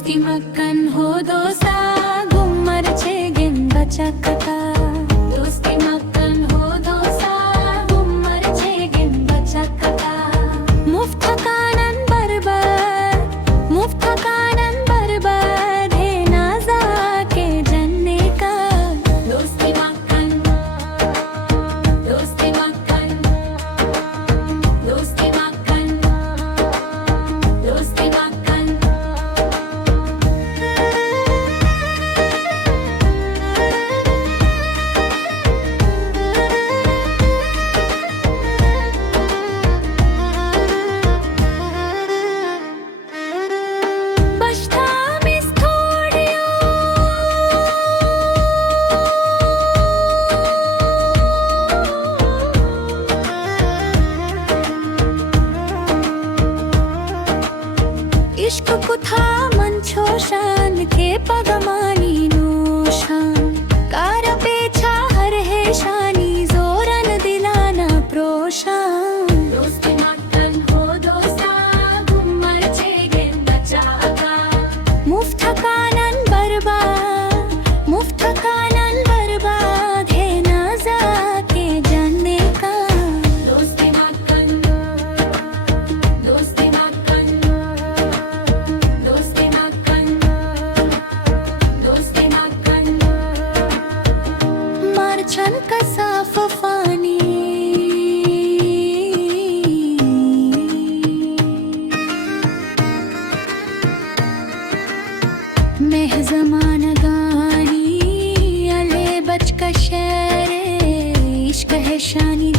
दोस्ती मक्कन हो दोस्ता गुम्मर छेगेन बचकता दोस्ती मक्कन हो दोस्ता गुम्मर छेगेन बचकता मुफ्त कानन बरबर है नाजा के जन्ने का दोस्ती मक्कन दोस्ती मक्कन दोस्ती मक्कन दोस्ती मक्कन इश्क कुथा मंछोशान के पगमानी नोशान कार पेछा हर है शानी जोरन दिलाना प्रोशान दोस्ती मक्कन हो दोस्ता गुम्मर छेगेन बचकता मुफ्त कानन बर्बाद है नाजा के जानने का दोस्ती मक्कन दोस्ती मक्कन दोस्ती मक्कन दोस्ती मक्कन मारचन का साफ पानी मेह ज़माना गानी अले बच का शेर इश्क है शानी